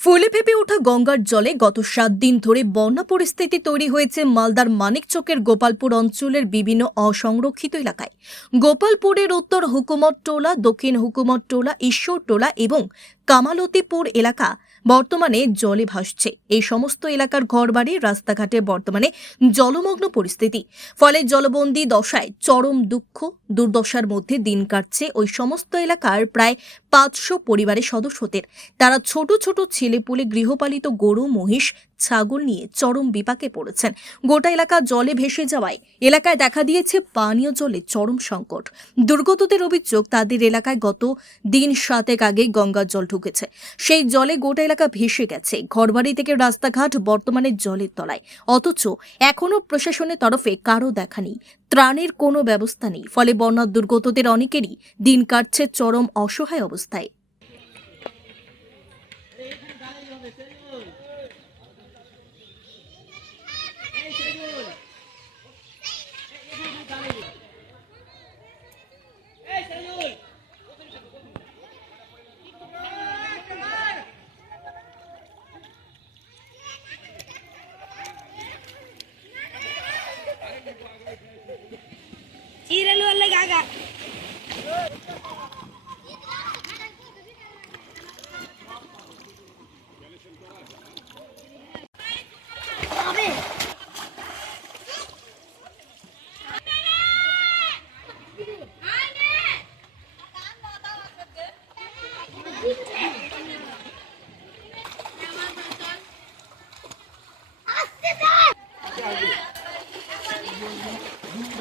ফুলে ফেপে ওঠা গঙ্গার জলে গত সাত দিন ধরে বন্যা পরিস্থিতি তৈরি হয়েছে মালদার মানিকচকের গোপালপুর অঞ্চলের বিভিন্ন অসংরক্ষিত এলাকায়। গোপালপুরের উত্তর হুকুমত টোলা, দক্ষিণ হুকুমত টোলা, ঈশ্বর টোলা এবং কামালতিপুর এলাকা বর্তমানে জলে ভাসছে। এই সমস্ত এলাকার ঘরবাড়ি, রাস্তাঘাটে বর্তমানে জলমগ্ন পরিস্থিতি। ফলে জলবন্দী দশায় চরম দুঃখ, দুর্দশার মধ্যে দিন কাটছে ওই সমস্ত এলাকার প্রায় পাঁচশো পরিবারের সদস্যদের। তারা ছোট ছোট ছেলেপুলে গৃহপালিত গরু, মহিষ ছাগল নিয়ে চরম বিপাকে পড়েছেন। গোটা এলাকা জলে ভেসে যাওয়ায় এলাকায় দেখা দিয়েছে পানীয় জলে চরম সংকট। দুর্গতদের অভিযোগ, তাদের এলাকায় গত দিন সাতেক আগে গঙ্গার জল ঢুকেছে। সেই জলে গোটা এলাকা ভেসে গেছে। ঘরবাড়ি থেকে রাস্তাঘাট, বর্তমানে জলের তলায়। অথচ এখনও প্রশাসনের তরফে কারও দেখা নেই। ত্রাণের কোনো ব্যবস্থা নেই। ফলে বন্যার দুর্গতদের অনেকেরই দিন কাটছে চরম অসহায় অবস্থায়।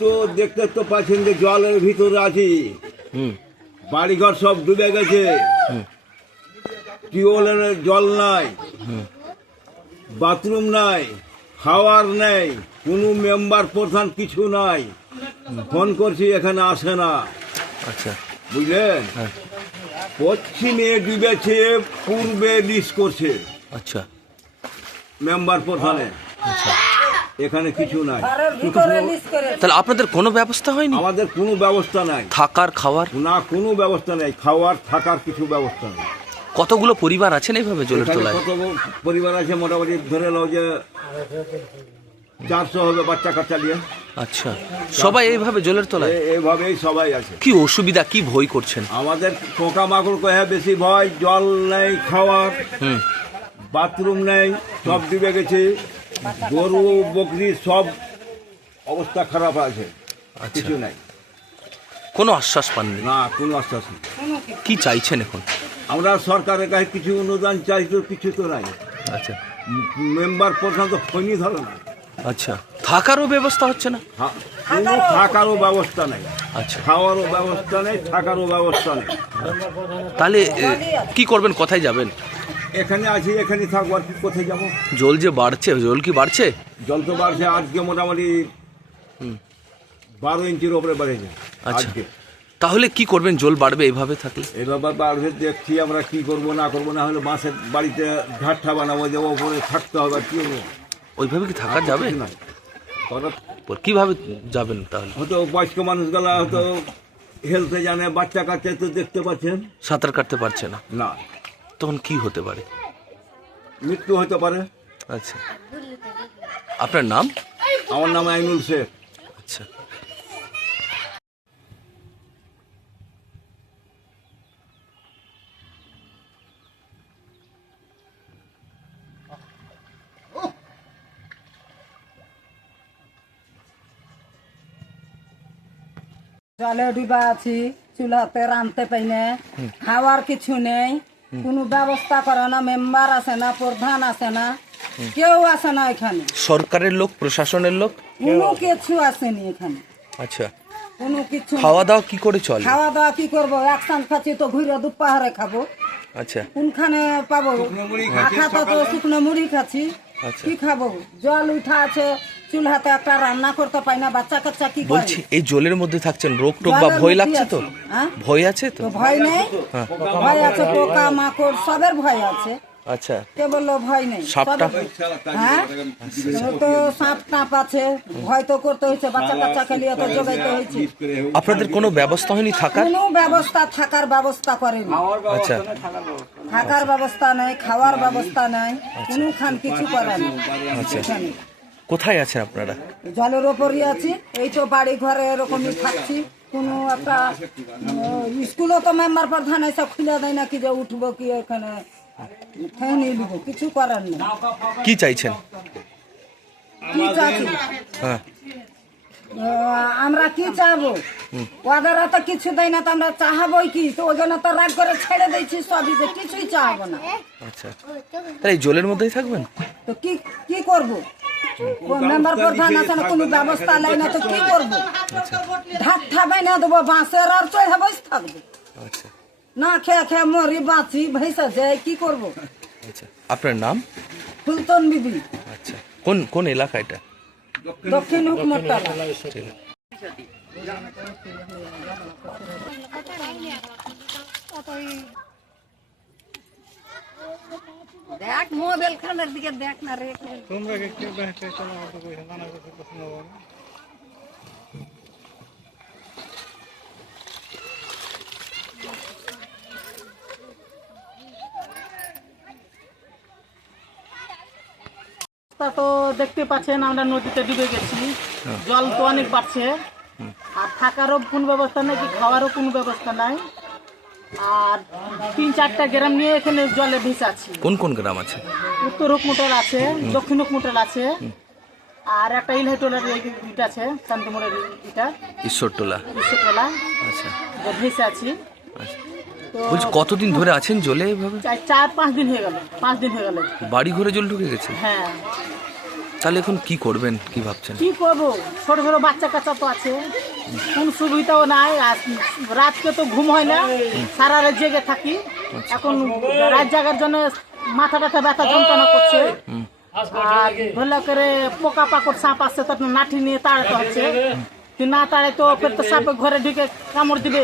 তো দেখতে তো পাচ্ছেন যে জলের ভিতরে আছি। বাড়িঘর সব ডুবে গেছে। টিউবওয়েলের জল নাই। বাথরুম নাই। খাওয়ার নেই। কোনো মেম্বার প্রধান কিছু নাই। ফোন করছি এখানে আসে না। আচ্ছা। বুঝলেন? হ্যাঁ। পশ্চিমে ডুবেছে পূর্বে লিস করছে। আচ্ছা। মেম্বার প্রধানে এখানে কিছু নাই। তাহলে আপনাদের কোনো ব্যবস্থা হয়নি? আমাদের কোনো ব্যবস্থা নাই। থাকার খাওয়ার? না কোনো ব্যবস্থা নেই। খাওয়ার থাকার কিছু ব্যবস্থা নেই। কতগুলো পরিবার আছেন এইভাবে জলের তলায়? কত পরিবার আছে মোটামুটি ধরে নাও যে চারশো হবে বাচ্চা কাচ্চা নিয়ে। আচ্ছা। সবাই এইভাবে জলের তলায়? এইভাবেই সবাই আছে। কি অসুবিধা কি ভয় করছেন? আমাদের পোকা মাকড় কহে বেশি ভয় জল নেই খাওয়ার বাথরুম নেই সব ডুবে গেছে। গরু বকরি সব অবস্থা খারাপ আছে। আচ্ছা। কিছু নাই। কোনো আশ্বাস পাননি? না কোনো আশ্বাস নেই। কি চাইছেন এখন? আমরা সরকারের কাছে কিছু অনুদান চাই তো কিছু তো নাই। আচ্ছা। মেম্বার পর্যন্ত ফোনই ধরে না। আচ্ছা। থাকারও ব্যবস্থা হচ্ছে না? কোনো থাকারও ব্যবস্থা নেই। আচ্ছা। খাওয়ারও ব্যবস্থা নেই থাকারও ব্যবস্থা নেই। তাহলে কি করবেন? কোথায় যাবেন? এখানে আছি এখানে থাকব আর কি কোথায় যাব? জল যে বাড়ছে জল কি বাড়ছে? জল তো বাড়ছে আজকে মোটামুটি বারো ইঞ্চির ওপরে বেড়েছে আচ্ছা। আজকে। তাহলে কি করবেন জল বাড়বে এইভাবে থাকলে? এভাবে বাড়বে দেখছি আমরা কি করব না করব না হলে বাঁশের বাড়িতে ঘাটটা বানাবো যে ওপরে থাকতে হবে আর কি ওইভাবে কি থাকা যাবে। করার কীভাবে যাবেন তাহলে? হয়তো বয়স্ক মানুষগুলা হয়তো হেলতে জানে বাচ্চা কাচ্চা তো দেখতে পাচ্ছেন। সাঁতার কাটতে পারছে না। না। তখন কি হতে পারে? মৃত্যু হতে পারে। আচ্ছা। আপনার নাম? আমার নাম আইনুল শেখ। আচ্ছা। জলে ডুবা আছি চুলাতে রাঁধতে পাই না খাওয়ার কিছু নেই। কোনো ব্যবস্থা করে না মেম্বার আছে না প্রধান আছে না কেউ আসে না এখানে। সরকারের লোক প্রশাসনের লোক? কোনো কিছু আসেনি এখানে। আচ্ছা। কোনো কিছু নেই। খাওয়া দাওয়া কি করে চলে? খাওয়া দাওয়া কি করব? একসাথ খাচ্ছি তো ঘুরে দুপাহারে খাব। আচ্ছা। কোনখানে পাবো? আখা তো তো শুকনো মুড়ি খাচ্ছি। আচ্ছা। কি খাব? জল উঠা আছে চুলহাতে একটা রান্না করতে পাই না বাচ্চা কাচ্চা কি বলছি এই জলের মধ্যে থাকছেন রোগ টোগ বা ভয় লাগছে তো? হ্যাঁ? ভয় আছে তো? ভয় নেই? হ্যাঁ। ভয় আছে পোকা মাকড় সবের ভয় আছে। আচ্ছা। কে বলল ভয় নেই সাপটা? হ্যাঁ? তো সাপ টাপ আছে ভয় তো করতে হয়েছে বাচ্চা কাচ্চা খেলিয়ে তো জোগাইতে হয়েছে। আপনাদের কোনো ব্যবস্থা হয়নি থাকার? কোনো ব্যবস্থা থাকার ব্যবস্থা করেনি। আচ্ছা। থাকার ব্যবস্থা নাই খাওয়ার ব্যবস্থা নাই কোনো খান কিছু করে না আচ্ছা। কোথায় আছেন আপনারা? জলের ওপরই আছি। এই তো বাড়ি ঘরে এরকমই থাকছি। কোনো একটা স্কুলও তো মেম্বার প্রধান এসব খুলে দেয় না কি যে উঠবো কি এখানে? নিয়ে নিবো কিছু করার নেই। কি চাইছেন? কি চাচ্ছি হ্যাঁ। আমরা কি চাবো? ওদের তো কিছু দেয় না তো আমরা চাহাবই কি? তো ওই জন্য তো রাগ করে ছেড়ে দিয়েছি সবই যে কিছুই চাহাবো না। আচ্ছা। তাহলে এই জলের মধ্যেই থাকবেন? তো কি কি করব? মেম্বার প্রধান আছে না কোনো ব্যবস্থা নাই না তো কি করব? ঢাক ঠাবাই না দেবো বাঁশের আর চড়ে বসে থাকব। আচ্ছা। না খেয়ে খেয়ে মরি বাঁচি ভেসে যায় কি করব? আচ্ছা আপনার নাম? ফুলতন বিবি। আচ্ছা কোন কোন এলাকা এটা? দক্ষিণ হুকমতলা ঠিক আছে। দেখ মোবাইল খানের দিকে দেখ না রে। তা তো দেখতে পাচ্ছেন আমরা নদীতে ডুবে গেছি। জল তো অনেক বাড়ছে। আর থাকারও কোনো ব্যবস্থা নেই কি খাওয়ারও কোনো ব্যবস্থা নাই। আর তিন চারটা গ্রাম নিয়ে এখানে জলে ভেসে আছি কোন কোন গ্রাম আছে? উত্তর হুকমোটাল আছে দক্ষিণ হুকমোটাল আছে আর একটা ইলহেটোলার ইটা আছে শান্তিমোড়ের ইটা ঈশ্বরটোলা বিশ্বটোলা আচ্ছা। যে ভেসে আছি আচ্ছা বলছি কতদিন ধরে আছেন জলে এভাবে? চার পাঁচ দিন হয়ে গেল পাঁচ দিন হয়ে গেল। বাড়ি ঘরে জল ঢুকে গেছে? হ্যাঁ। তাহলে এখন কি করবেন? কি ভাবছেন? কি করব? ছোট ছোট বাচ্চা কাচ্চা তো আছে। কোন সুবিধাও নাই আর রাতকে তো ঘুম হয় না। সারা রাত জেগে থাকি। এখন রাত জাগার জন্য মাথা ব্যথা ব্যথা যন্ত্রণা করছে। আর ভালো করে পোকা পাকড় সাপ আসছে তো নাঠি নিয়ে তাড়াতে হচ্ছে। না তাড়াই তো ফের তো সাপে ঘরে ঢুকে কামড় দিবে।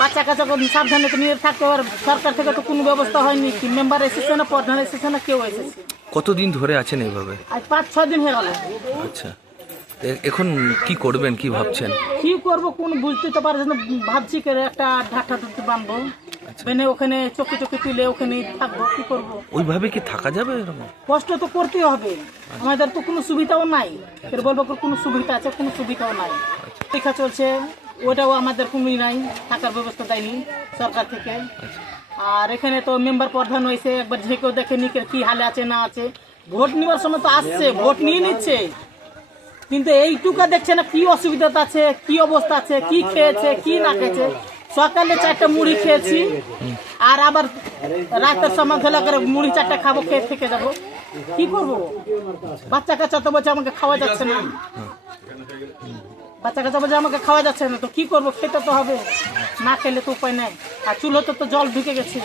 বাচ্চা কাচ্চা সাবধানে নিয়ে থাকতে আর সরকার থেকে তো কোনো ব্যবস্থা হয়নি। কি মেম্বার এসেছে না প্রধান এসেছে না কেউ এসেছে? কতদিন ধরে আছেন এইভাবে? আজ পাঁচ ছ দিন হয়ে গেল। আচ্ছা। এ- এখন কি করবেন কি ভাবছেন? কি করব কোন বুঝতে তো পারছি না। ভাবছি করে একটা ঢাকা ধরতে বানবো। বেনে ওখানে চোখে চোখে তুলে ওখানে থাকব কি করব? ওইভাবে কি থাকা যাবে এরকম? কষ্ট তো করতেই হবে। আমাদের তো কোনো সুবিধাও নাই। ফের বলব কি কোনো সুবিধা আছে কোনো সুবিধাও নাই। পরীক্ষা চলছে ওটাও আমাদের কোনোই নাই থাকার ব্যবস্থা দেয়নি সরকার থেকে। আর এখানে তো মেম্বার প্রধান হয়েছে, একবার যে কেউ দেখে নি কি হালে আছে, না আছে। ভোট নেওয়ার সময় তো আসছে, ভোট নিয়ে নিচ্ছে। কিন্তু এইটুকা দেখছে না কি অসুবিধা আছে, কি অবস্থা আছে, কি খেয়েছে, কি না খেয়েছে। সকালে চারটা মুড়ি খেয়েছি, আর আবার রাতের সময় ভেলা করে মুড়ি চারটা খাব, খেয়ে থেকে যাব। কি করব? বাচ্চা কাচ্চা তো বলছে আমাকে খাওয়া যাচ্ছে না। বাচ্চা কাচ্চা বলছে আমাকে খাওয়া যাচ্ছে না তো কি করব? খেতে তো হবে। না খেলে তো উপায় নেই। আর চুলোতে তো জল ঢুকে গেছে।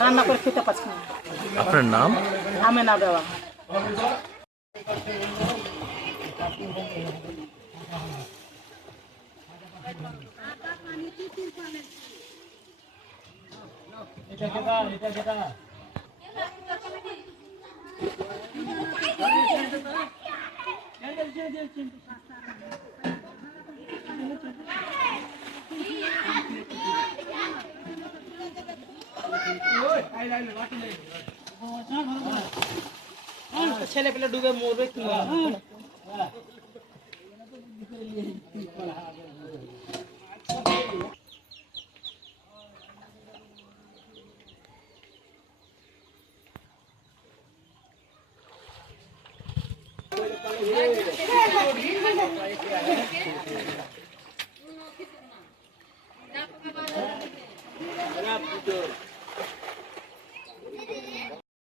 রান্না করে খেতে পারছি না। আপনার নাম? আমে না দেওয়া। ছেলে পেলে ডুবে মরবে কি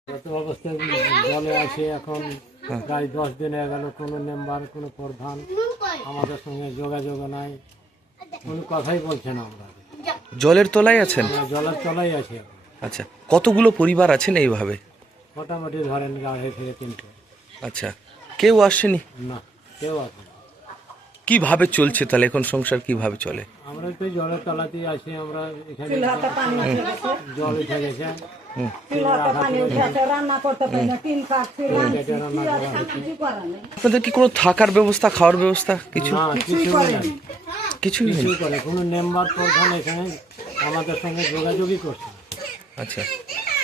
গত অবস্থায় জলে আসে এখন প্রায় দশ দিন হয়ে গেল কোনো মেম্বার কোনো প্রধান আমাদের সঙ্গে যোগাযোগ নাই। কোনো কথাই বলছে না আমরা। জলের তলায় আছেন? আমরা জলের তলাই আছে আচ্ছা কতগুলো পরিবার আছেন এইভাবে? মোটামুটি ধরেন আড়াই থেকে তিনটে। আচ্ছা কেউ আসেনি? না কেউ আছে না। কীভাবে চলছে তাহলে এখন সংসার কীভাবে চলে? আমরা তো জলের তলাতেই আছি আমরা এখানে জল উঠে গেছে আপনাদের কি কোনো থাকার ব্যবস্থা খাওয়ার ব্যবস্থা কিছু? না কিছুই নাই কিছুই করে কোনো মেম্বার প্রধান এখানে আমাদের সঙ্গে যোগাযোগই করছে আচ্ছা।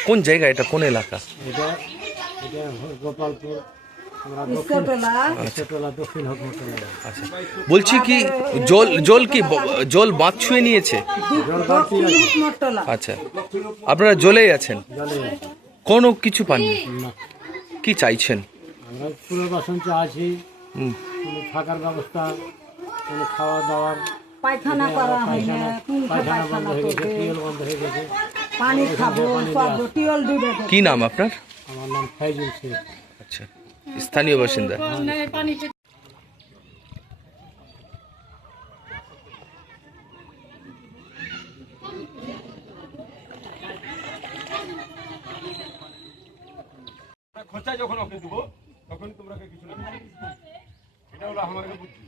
কোন জায়গা এটা? কোন এলাকা? এটা এটা গোপালপুর আচ্ছা। বলছি কি জল জল কি জল বাঁধ ছুঁয়ে নিয়েছে? আচ্ছা। আপনারা জলেই আছেন? কোনো কিছু পাননি? না। কি চাইছেন? আমরা পুনর্বাসন চাচ্ছি হুম। কোনো থাকার ব্যবস্থা কোনো খাওয়া দাওয়ার পায়খানা করা হয় না কোন পায়খানা বন্ধ হয়ে গেছে টিউল বন্ধ হয়ে গেছে। পানি খাব সব টিউল ডুবে কি নাম আপনার? আমার নাম ফাইজুল শেখ। আচ্ছা। স্থানীয় বাসিন্দা। খোঁচা যখন ওকে দেবো তখন তোমরা কিছু না এটা হলো আমার বুদ্ধি।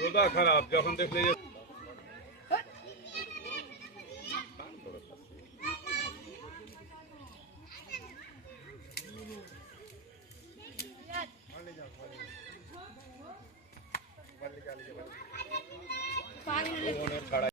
রোদা খারাপ যখন দেখলে ছাড়া